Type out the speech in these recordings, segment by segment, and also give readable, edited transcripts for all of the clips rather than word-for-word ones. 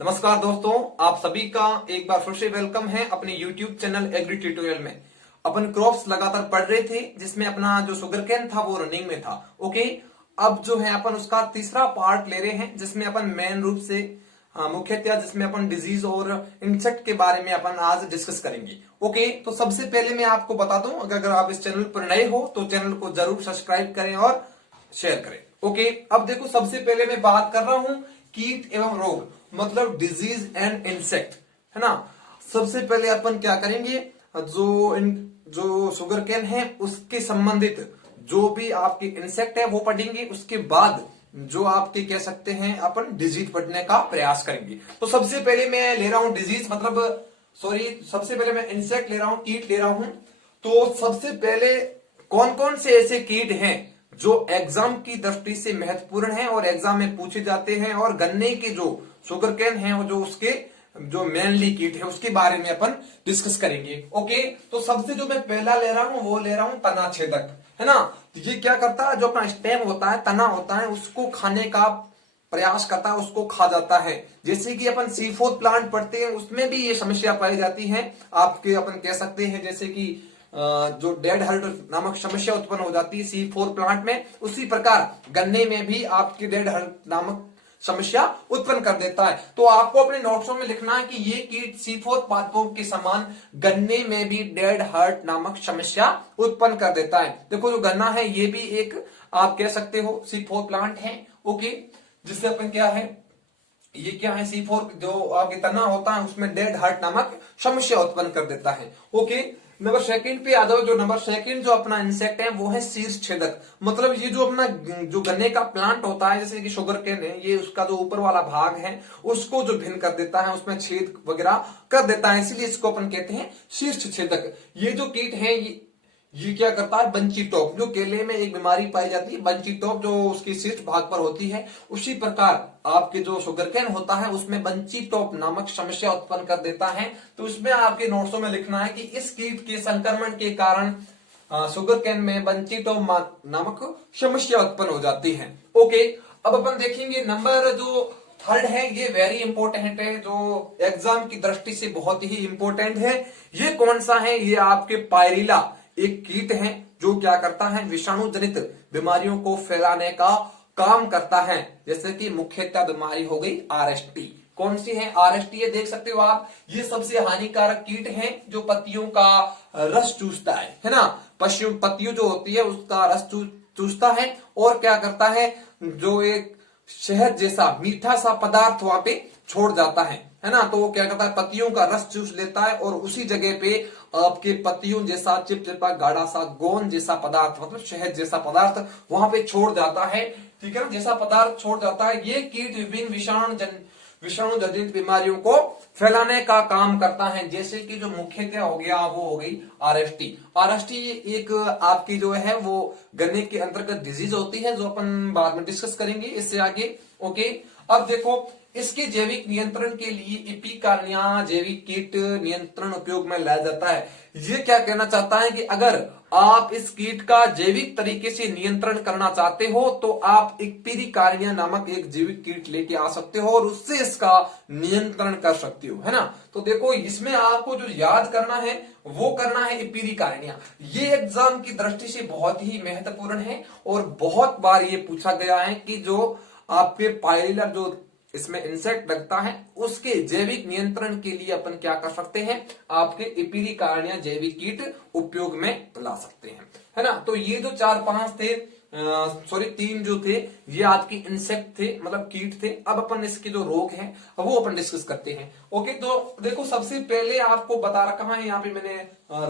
नमस्कार दोस्तों, आप सभी का एक बार फिर से वेलकम है अपने YouTube चैनल एग्री ट्यूटोरियल में। अपन क्रॉप्स लगातार पढ़ रहे थे जिसमें अपना जो शुगर केन था वो रनिंग में था। ओके, अब जो है अपन उसका तीसरा पार्ट ले रहे हैं जिसमें अपन मेन रूप से मुख्यतः जिसमें अपन डिजीज और इंसेक्ट के बारे में अपन आज डिस्कस करेंगे। ओके, तो सबसे पहले मैं आपको बता दूं, अगर आप इस चैनल पर नए हो तो चैनल को जरूर सब्सक्राइब करें और शेयर करें। ओके, अब देखो सबसे पहले मैं बात कर रहा हूं कीट एवं रोग, मतलब डिजीज एंड इंसेक्ट, है ना। सबसे पहले अपन क्या करेंगे, जो शुगर केन है उसके संबंधित जो भी आपके इंसेक्ट है वो पढ़ेंगे। उसके बाद जो आपके कह सकते हैं अपन डिजीज पढ़ने का प्रयास करेंगे। तो सबसे पहले मैं ले रहा हूं डिजीज, मतलब सबसे पहले मैं इंसेक्ट ले रहा हूं, कीट ले रहा हूं। तो सबसे पहले कौन कौन से ऐसे कीट हैं जो एग्जाम की दृष्टि से महत्वपूर्ण है और एग्जाम में पूछे जाते हैं, और गन्ने के जो शुगर केन है वो जो उसके जो मेनली कीट है उसके बारे में अपन डिस्कस करेंगे। ओके, तो सबसे जो मैं पहला ले रहा हूं वो ले रहा हूं तना छेदक, है ना। तो ये क्या करता है, जो अपना स्टेम होता है, तना होता है, उसको खाने का प्रयास करता है, उसको खा जाता है। जैसे कि अपन सीफूड प्लांट पढ़ते हैं उसमें भी ये समस्या पाई जाती है। आपके अपन कह सकते हैं जैसे कि जो डेड हर्ट नामक समस्या उत्पन्न हो जाती है C4 प्लांट में, उसी प्रकार गन्ने में भी आपकी डेड हर्ट नामक समस्या उत्पन्न कर देता है। तो आपको अपने नोट्सों में लिखना है कि ये कीट C4 पादपों के समान गन्ने में भी डेड हर्ट नामक समस्या उत्पन्न कर देता है। देखो जो गन्ना है ये भी एक आप कह सकते हो C4 प्लांट है। ओके, जिससे अपन क्या है, ये क्या है, C4 जो आपके तना होता है उसमें डेड हार्ट नामक समस्या उत्पन्न कर देता है। ओके, नंबर सेकंड पे आ जाओ। जो नंबर सेकंड जो अपना इंसेक्ट है वो है शीर्ष छेदक, मतलब ये जो अपना जो गन्ने का प्लांट होता है जैसे कि शुगर केन है, ये उसका जो ऊपर वाला भाग है उसको जो भिन्न कर देता है, उसमें छेद वगैरह कर देता है, इसीलिए इसको अपन कहते हैं शीर्ष छेदक। ये जो कीट है ये क्या करता है, बंची टॉप, जो केले में एक बीमारी पाई जाती है बंची टॉप, जो उसकी शीर्ष भाग पर होती है, उसी प्रकार आपके जो शुगर केन होता है उसमें बंची टॉप नामक समस्या उत्पन्न कर देता है। तो इसमें आपके नोट्सों में लिखना है कि इस कीट के संक्रमण के कारण शुगर केन में बंची टॉप नामक समस्या उत्पन्न हो जाती है। ओके, अब अपन देखेंगे नंबर जो थर्ड है, ये वेरी इंपॉर्टेंट है, जो एग्जाम की दृष्टि से बहुत ही इंपॉर्टेंट है। ये कौन सा है, ये आपके पायरिला एक कीट है जो क्या करता है, विषाणु जनित बीमारियों को फैलाने का काम करता है। जैसे कि मुख्यतः बीमारी हो गई RST। कौन सी है RST, ये देख सकते हो आप। ये सबसे हानिकारक कीट है जो पत्तियों का रस चूसता है ना। पत्तियों जो होती है उसका रस चूसता है और क्या करता है, जो एक शहद जैसा मीठा सा पदार्थ वहां पे छोड़ जाता है ना। तो वो क्या करता है, पत्तियों का रस चूस लेता है और उसी जगह पे आपके पत्तियों जैसा चिपचिपा गाढ़ा सा गोंद जैसा पदार्थ, मतलब शहद जैसा पदार्थ वहां पे छोड़ जाता है। ठीक है ना, जैसा पदार्थ छोड़ जाता है। ये कीट विभिन्न विषाणु जनित बीमारियों को फैलाने का काम करता है। जैसे कि जो मुख्यतः हो गया वो हो गई RST एक आपकी जो है वो गन्ने के अंतर्गत डिजीज होती है, जो अपन बाद में डिस्कस करेंगे इससे आगे। ओके, अब देखो इसके जैविक नियंत्रण के लिए इपिकार्निया जैविक कीट नियंत्रण उपयोग में लाया जाता है। ये क्या कहना चाहता है कि अगर आप इस कीट का जैविक तरीके से नियंत्रण करना चाहते हो तो आप इपिकार्निया नामक एक जैविक कीट लेके आ सकते हो और उससे इसका नियंत्रण कर सकते हो, है ना। तो देखो इसमें आपको जो याद करना है वो करना है इपिकार्निया। ये एग्जाम की दृष्टि से बहुत ही महत्वपूर्ण है और बहुत बार ये पूछा गया है कि जो आपके पायरिलर जो इसमें इंसेक्ट लगता है उसके जैविक नियंत्रण के लिए अपन क्या कर सकते हैं, आपके इपिकार्निया जैविक कीट उपयोग में ला सकते हैं, है ना। तो ये जो 4-5 थे, तीन जो थे ये आपके इंसेक्ट थे, मतलब कीट थे। अब अपन इसके जो रोग हैं वो अपन डिस्कस करते हैं। ओके, तो देखो सबसे पहले आपको बता रखा है, यहाँ पे मैंने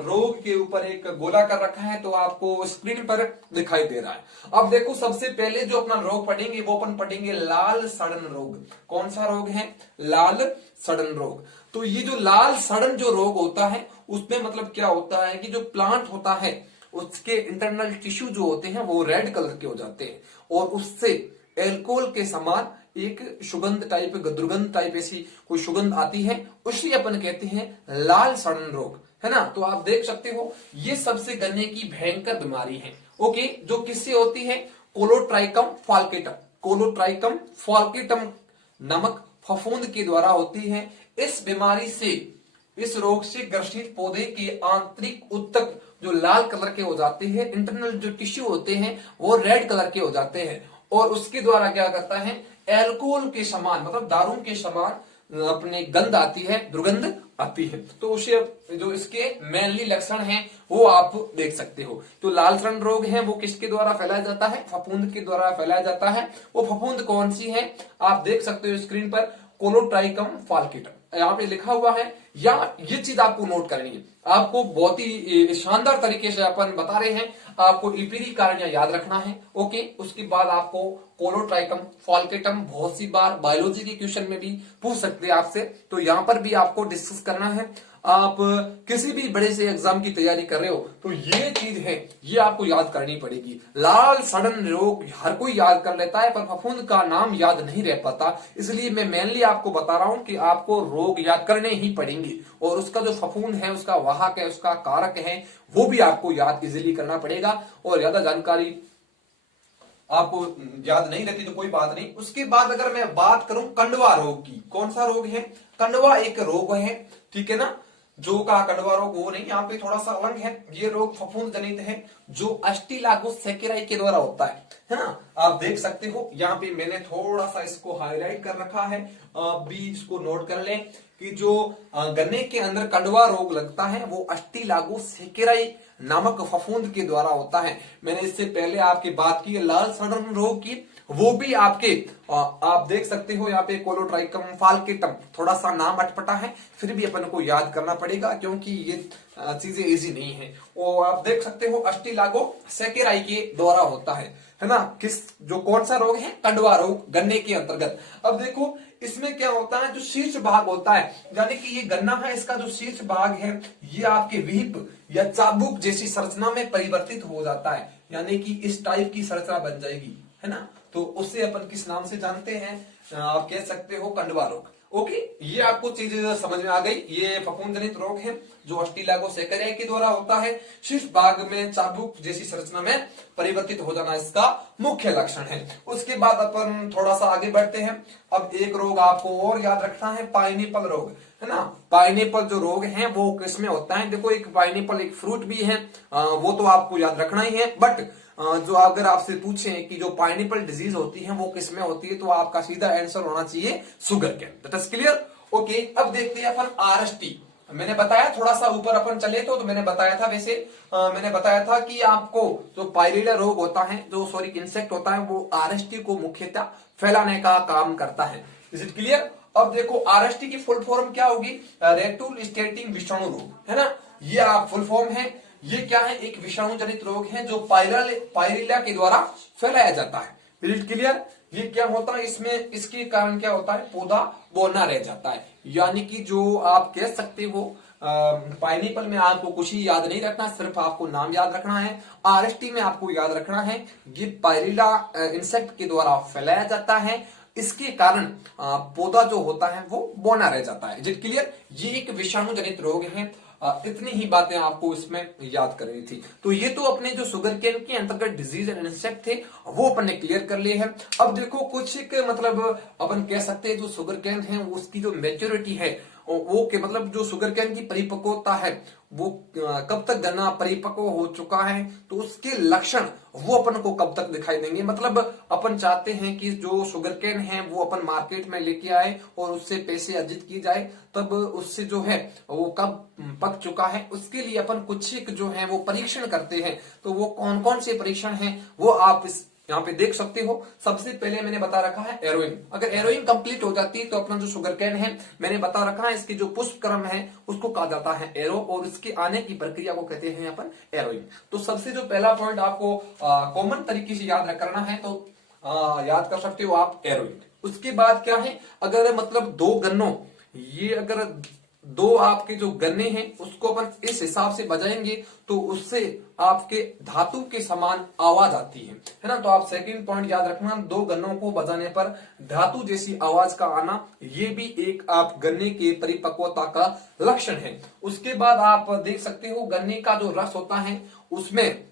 रोग के ऊपर एक गोला कर रखा है तो आपको स्क्रीन पर दिखाई दे रहा है। अब देखो सबसे पहले जो अपना रोग पढ़ेंगे वो अपन पढ़ेंगे लाल सड़न रोग। कौन सा रोग है, लाल सड़न रोग। तो ये जो लाल सड़न जो रोग होता है उसमें मतलब क्या होता है कि जो प्लांट होता है उसके इंटरनल टिश्यू जो होते हैं वो रेड कलर के हो जाते हैं और उससे एल्कोहल के समान एक सुगंध टाइप, दुर्गंध टाइप ऐसी कोई सुगंध आती है, उसी अपन कहते हैं लाल सड़न रोग, है ना। तो आप देख सकते हो ये सबसे गन्ने की भयंकर बीमारी है। ओके, जो किससे होती है, कोलोट्राइकम फाल्केटम नामक फफूंद के द्वारा होती है। इस बीमारी से, इस रोग से ग्रसित पौधे के आंतरिक उत्तक जो लाल कलर के हो जाते हैं, इंटरनल जो टिश्यू होते हैं वो रेड कलर के हो जाते हैं, और उसके द्वारा क्या करता है, एल्कोहल के समान मतलब दारू के समान अपने गंध आती है, दुर्गंध आती है। तो उसे जो इसके मेनली लक्षण हैं वो आप देख सकते हो। तो लाल सड़न रोग है वो किसके द्वारा फैलाया जाता है, फफूंद के द्वारा फैलाया जाता है। वो फफूंद कौन सी है आप देख सकते हो स्क्रीन पर, कोलोट्राइकम फाल्केटम यहाँ पे लिखा हुआ है। या ये चीज आपको नोट करनी है, आपको बहुत ही शानदार तरीके से अपन बता रहे हैं, आपको ईपीडी कारण याद रखना है। ओके, उसके बाद आपको कोलोट्राइकम फाल्केटम बहुत सी बार बायोलॉजी के क्वेश्चन में भी पूछ सकते हैं आपसे, तो यहां पर भी आपको डिस्कस करना है। आप किसी भी बड़े से एग्जाम की तैयारी कर रहे हो तो ये चीज है, ये आपको याद करनी पड़ेगी। लाल सड़न रोग हर कोई याद कर लेता है, पर फफूंद का नाम याद नहीं रह पाता, इसलिए मैं मेनली आपको बता रहा हूं कि आपको रोग याद करने ही पड़ेंगे, और उसका जो फफूंद है, उसका वाहक है, उसका कारक है, वो भी आपको याद इजिली करना पड़ेगा। और ज्यादा जानकारी आपको याद नहीं रहती तो कोई बात नहीं। उसके बाद अगर मैं बात करूं कंडवा रोग की, कौन सा रोग है, कंडवा एक रोग है, ठीक है ना, जो का कंडवा रोग वो नहीं, यहाँ पे थोड़ा सा अलग है। ये रोग फफूंद जनित है जो अस्टिलागो सेकेराई के द्वारा होता है ना। आप देख सकते हो यहाँ पे मैंने थोड़ा सा इसको हाईलाइट कर रखा है, आप भी इसको नोट कर लें कि जो गन्ने के अंदर कंडवा रोग लगता है वो अस्टिलागो सेकेराई नामक फफूंद के द्वारा होता है। मैंने इससे पहले आपकी बात की लाल सड़न रोग की, वो भी आपके आप देख सकते हो यहाँ पे कोलोट्राइकम फाल्केटम, थोड़ा सा नाम अटपटा है, फिर भी अपन को याद करना पड़ेगा क्योंकि ये चीजें इजी नहीं है। और आप देख सकते हो अस्टिलागो सेकेराई के द्वारा होता है ना। किस जो कौन सा रोग है, कंडवा रोग, गन्ने के अंतर्गत। अब देखो इसमें क्या होता है, जो शीर्ष भाग होता है, यानी कि ये गन्ना है, इसका जो शीर्ष भाग है ये आपके व्हीप या चाबुक जैसी संरचना में परिवर्तित हो जाता है, यानी कि इस टाइप की संरचना बन जाएगी, है ना। तो उससे अपन किस नाम से जानते हैं, आप कह सकते हो कंडवा रोग। ओके, ये आपको चीज समझ में आ गई। ये फफूंद जनित रोग है जो अस्टिलागो सेकेराई के द्वारा होता है। शीर्ष भाग में चाबुक जैसी संरचना में परिवर्तित हो जाना इसका मुख्य लक्षण है। उसके बाद अपन थोड़ा सा आगे बढ़ते हैं। अब एक रोग आपको और याद रखना है, पाइनएप्पल रोग, है ना। पाइनएप्पल जो रोग है वो किसमें होता है, देखो एक पाइनएप्पल एक फ्रूट भी है, वो तो आपको याद रखना ही है। बट जो अगर आपसे पूछें कि जो पाइनएप्पल डिजीज होती है वो किसमें होती है, तो आपका सीधा आंसर होना चाहिए sugar cane. That is clear. Okay, अब देखते हैं अपन आरएसटी। मैंने बताया थोड़ा सा ऊपर अपन चले तो मैंने बताया था, वैसे मैंने बताया था कि आपको जो पायरिला रोग होता है, जो सॉरी इंसेक्ट होता है, वो आरएसटी को मुख्यतः फैलाने का काम करता है। Is it clear. अब देखो आरएसटी की फुल फॉर्म क्या होगी, रेटुल स्टेटिंग विषाणु रोग, है ना। ये आप फुल फॉर्म है। ये क्या है, एक विषाणु जनित रोग है जो पायरिला के द्वारा फैलाया जाता है। Is it clear. ये क्या होता है, इसमें इसके कारण क्या होता है, पौधा बौना रह जाता है, यानी कि जो आप कह सकते हो पाइनएप्पल में आपको कुछ ही याद नहीं रखना, सिर्फ आपको नाम याद रखना है। आरएसटी में आपको याद रखना है ये पायरिला इंसेक्ट के द्वारा फैलाया जाता है, इसके कारण पौधा जो होता है वो बौना रह जाता है। Is it clear. ये एक विषाणु जनित रोग है। इतनी ही बातें आपको इसमें याद करनी थी। तो ये तो अपने जो शुगर केन के अंतर्गत डिजीज एंड इंसेक्ट थे वो अपन ने क्लियर कर लिए हैं। अब देखो कुछ एक मतलब अपन कह सकते हैं जो शुगर केन है उसकी जो मैच्योरिटी है वो के मतलब जो शुगर केन की परिपक्वता है वो कब तक गन्ना परिपक्व हो चुका है, तो उसके लक्षण वो अपन को कब तक दिखाई देंगे। मतलब अपन चाहते हैं कि जो शुगर केन है वो अपन मार्केट में लेके आए और उससे पैसे अर्जित की जाए, तब उससे जो है वो कब पक चुका है उसके लिए अपन कुछ एक जो है वो परीक्षण करते हैं। तो वो कौन कौन से परीक्षण हैं वो आप इस यहाँ पे देख सकते हो। सबसे पहले मैंने बता रखा है एरोइंग। अगर एरोइंग कंप्लीट हो जाती है तो अपना जो शुगर केन है मैंने बता रखा है इसकी जो पुष्प क्रम है उसको कहा जाता है एरो, और इसके आने की प्रक्रिया को कहते हैं अपन एरोइंग। तो सबसे जो पहला पॉइंट आपको कॉमन तरीके से याद करना है तो याद कर सकते हो आप एरोइंग। उसके बाद क्या है, अगर मतलब दो गन्नों, ये अगर दो आपके जो गन्ने हैं उसको अपन इस हिसाब से बजाएंगे तो उससे आपके धातु के समान आवाज आती है ना। तो आप सेकंड पॉइंट याद रखना, दो गन्नों को बजाने पर धातु जैसी आवाज का आना, ये भी एक आप गन्ने के परिपक्वता का लक्षण है। उसके बाद आप देख सकते हो गन्ने का जो रस होता है उसमें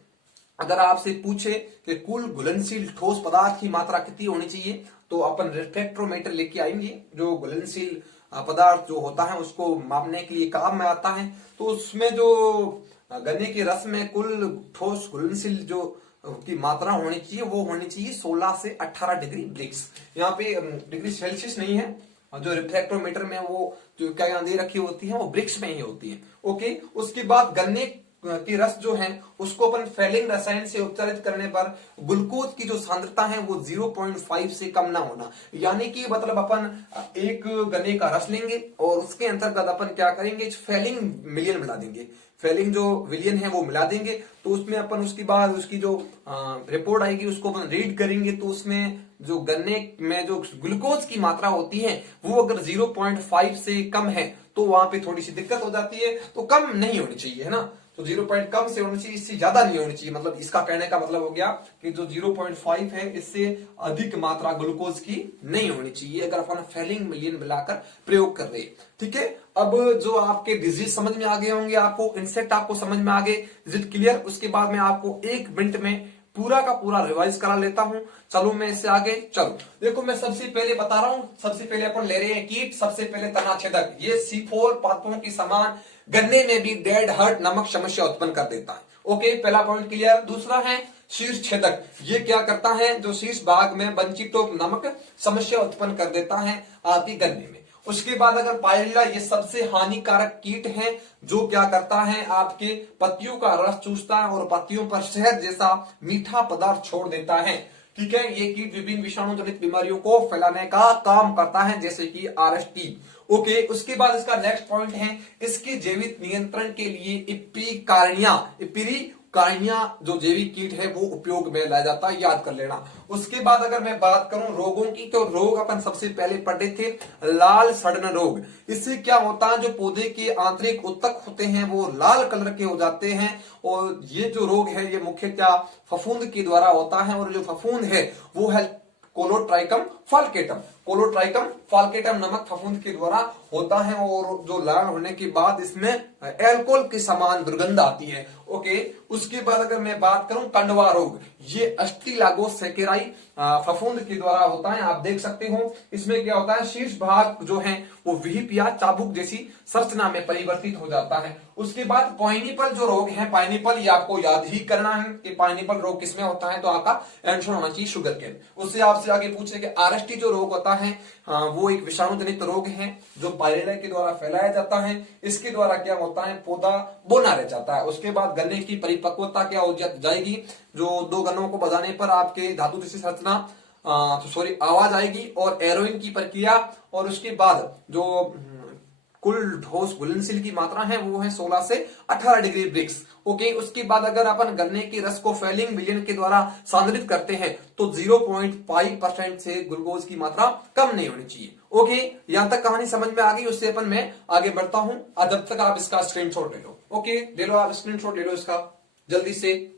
अगर आपसे पूछे कि कुल घुलनशील ठोस पदार्थ की मात्रा कितनी होनी चाहिए, तो अपन रिफ्रैक्टोमीटर लेके आएंगे, जो घुलनशील पदार्थ जो होता है उसको मापने के लिए काम में आता है। तो उसमें जो गन्ने के रस में कुल ठोस घुलनशील जो की मात्रा होनी चाहिए वो होनी चाहिए 16 से 18 डिग्री ब्रिक्स। यहाँ पे डिग्री सेल्सियस नहीं है, जो रिफ्रैक्टोमीटर में वो जो क्या यहाँ दे रखी होती है वो ब्रिक्स में ही होती है। ओके, उसके बाद गन्ने की रस जो है उसको अपन फैलिंग रसायन से उपचारित करने पर ग्लूकोज की जो सांद्रता है वो 0.5 से कम ना होना, यानी कि मतलब अपन एक गन्ने का रस लेंगे और उसके अंतर्गत अपन क्या करेंगे, फैलिंग मिलियन मिला देंगे, फैलिंग जो विलियन है वो मिला देंगे। तो उसमें अपन उसके बाद उसकी जो रिपोर्ट आएगी उसको अपन रीड करेंगे, तो उसमें जो गन्ने में जो ग्लूकोज की मात्रा होती है वो अगर 0.5 से कम है तो वहां पे थोड़ी सी दिक्कत हो जाती है, तो कम नहीं होनी चाहिए, है ना। तो 0 पॉइंट कम से होनी चाहिए, इससे ज्यादा नहीं होनी चाहिए। मतलब इसका कहने का मतलब हो गया कि जो 0.5 है इससे अधिक मात्रा ग्लूकोज की नहीं होनी चाहिए अगर अपन फैलिंग मिलियन मिलाकर प्रयोग कर रहे हैं। ठीक है, अब जो आपके डिजीज समझ में आ गए होंगे, आपको इंसेक्ट आपको समझ में आ गए, इज इट क्लियर। उसके बाद मैं आपको 1 मिनट में पूरा का पूरा रिवाइज करा लेता हूं। चलो मैं इससे आगे चलो, देखो मैं सबसे पहले बता रहा हूं, सबसे पहले अपन ले रहे हैं कीट। सबसे पहले तनाछेदक, ये C4 पादपों के समान गन्ने में भी डेड हर्ट नामक समस्या उत्पन्न कर देता है। ओके, पहला पॉइंट क्लियर। दूसरा है शीर्ष छेदक, ये क्या करता है, जो शीर्ष भाग में बंची टोप नामक समस्या उत्पन्न कर देता है आपकी गन्ने में। उसके बाद अगर पायरिल्ला, ये सबसे हानिकारक कीट है जो क्या करता है, आपके पत्तियों का रस चूसता है और पत्तियों पर शहद जैसा मीठा पदार्थ छोड़ देता है। ठीक है, ये कीट विभिन्न विषाणु जनित बीमारियों को फैलाने का काम करता है, जैसे कि RST। ओके, उसके बाद इसका नेक्स्ट पॉइंट है, इसके जैविक नियंत्रण के लिए इपिरिकार्निया जो जैविक कीट है वो उपयोग में लाया जाता है, याद कर लेना। उसके बाद अगर मैं बात करूं रोगों की, तो रोग अपन सबसे पहले पढ़े थे लाल सड़न रोग। इससे क्या होता है, जो पौधे के आंतरिक उत्तक होते हैं वो लाल कलर के हो जाते हैं, और ये जो रोग है ये मुख्यतः फफूंद के द्वारा होता है, और जो फफूंद है वो है कोलोट्राइकम फाल्केटम। कोलोट्राइकम फाल्केटम नामक फफूंद के द्वारा होता है, और जो लाल होने के बाद इसमें एल्कोहल के समान दुर्गंध आती है। ओके, उसके बाद अगर मैं बात करूं कंडवा रोग, ये अस्टिलागोसेकेराई फफूंद के द्वारा होता है। आप देख सकते हो इसमें क्या होता है, शीर्ष भाग जो है वो विहिप या चाबुक जैसी संरचना में परिवर्तित हो जाता है। उसके बाद पाइनएप्पल जो रोग है, पाइनएप्पल ये आपको याद ही करना है कि पाइनएप्पल रोग किसमें होता है, तो आपका आंसर होना चाहिए शुगर केन। उससे आपसे आगे पूछे कि RST जो रोग होता है वो एक विषाणु जनित रोग है जो पायरिल्ला के द्वारा फैलाया जाता है। इसके द्वारा क्या होता है, पौधा बोना रह जाता है। उसके बाद गन्ने की परिपक्वता क्या हो जाएगी, जो 2 गन्नों को बजाने पर आपके धातु जैसी संरचना आवाज आएगी, और एरोइन की प्रक्रिया, और उसके बाद जो कुल ठोस घुलनशील की मात्रा है वो है 16 से 18 डिग्री ब्रिक्स। ओके, उसके बाद अगर अपन गन्ने के रस को फैलिंग मिलियन के द्वारा सांद्रित करते हैं तो 0.5% से ग्लूकोज की मात्रा कम नहीं होनी चाहिए। ओके, यहां तक कहानी समझ में आ गई। उससे अपन मैं आगे बढ़ता हूं, जब तक आप इसका स्क्रीनशॉट ले लो। ओके, ले लो, आप स्क्रीनशॉट ले लो इसका जल्दी से।